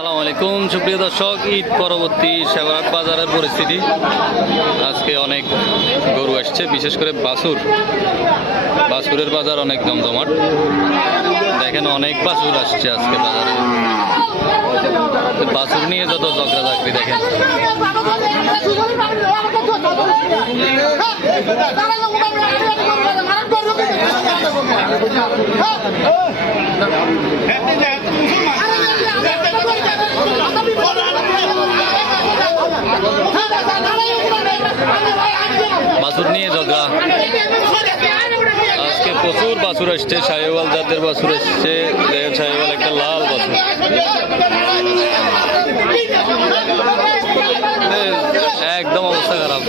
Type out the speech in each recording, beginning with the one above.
আসসালামু আলাইকুম সুপ্রিয় দর্শক, ঈদ পরবর্তী সেবারাত বাজারের পরিস্থিতি। আজকে অনেক গরু আসছে, বিশেষ করে বাছুরের বাজার অনেক জমজমাট। দেখেন অনেক বাছুর আসছে আজকে বাজারে। বাছুর নিয়ে যত ঝগড়া চাকরি দেখেন। বাছুর নিয়ে ঝগড়া। আজকে প্রচুর বাছুর আসছে, শাহিওয়াল জাতের বাছুর আসছে। শাহিওয়াল একটা লাল বাছুর, একদম অবস্থা খারাপ।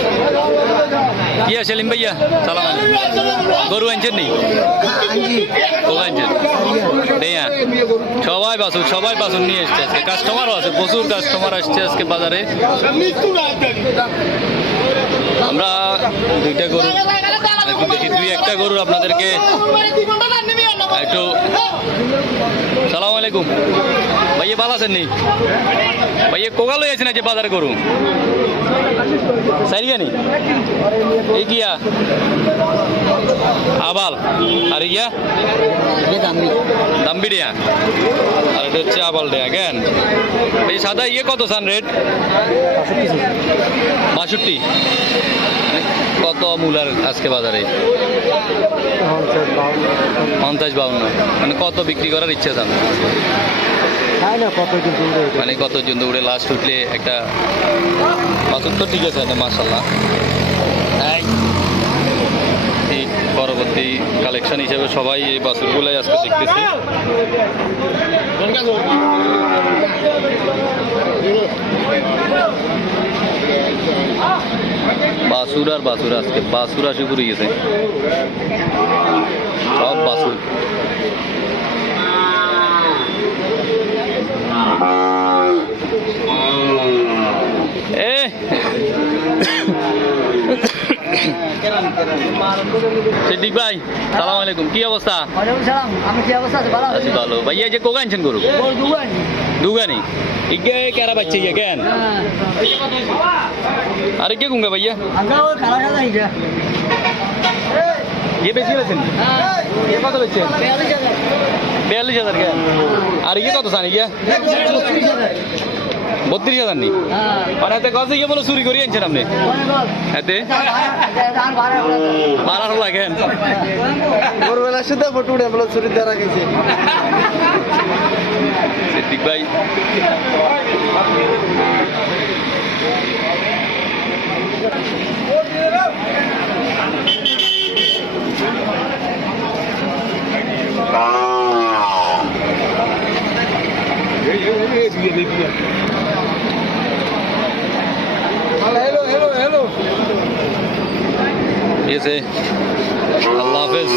কি সেলিম ভাইয়া সালাম, গরু আনছেন নি? আনছেন সবাই বাছুর নিয়ে এসছে আজকে। কাস্টমারও আছে, প্রচুর কাস্টমার আসছে আজকে বাজারে। আমরা দুইটা গরু একটু দেখি, দুই একটা গরুর আপনাদেরকে একটু। সালাম আলাইকুম ভাইয়া, ভালো আছেন নি ভাইয়া? কোকা লই আছেন যে বাজারে গরু সাইরিয়ানি এই গিয়া আবাল আর ইয়া দাম্বি ডিয়া, আর এটা হচ্ছে আবাল ডিয়া। কেন এই সাদা ইয়ে কত সান রেট? 62। কত মূলার আজকে বাজারে? 50-52। মানে কত বিক্রি করার ইচ্ছা চান? মানে কত জন উড়ে লাস্ট উঠলে একটা বাছুর তো ঠিক আছে মাশাআল্লাহ। এই পরবর্তী কালেকশন হিসেবে সবাই এই বাছুরগুলাই আজকে দেখতেছি। বাছুর আর বাছুর, আজকে বাছুর আসে ঘুরে গেছে সব বাছুর। সিদ্দিক ভাই সালাম আলাইকুম, কি অবস্থা? আছি ভালো। ভাইয়া যে কোকা আনছেন গরু? দুগানি ইগে কেরা বাচ্চা ইয়ে কেন? আরে কে গুঙ্গা ভাইয়া? ये বেশি হয়েছেন? কত বেচছেন? 42,000। কেন? আর ইয়ে কত চান? ইয়ে 32,000 নি? মানে এতে গজে গিয়ে বলো চুরি করি আনছেন আপনি? এতে বাড়ার লাগেন ভোরবেলা শুধু ফটো উঠে বলো চুরি দ্বারা গেছে। সিদ্দিক ভাই हेलो। ये से अल्लाह हाफिज।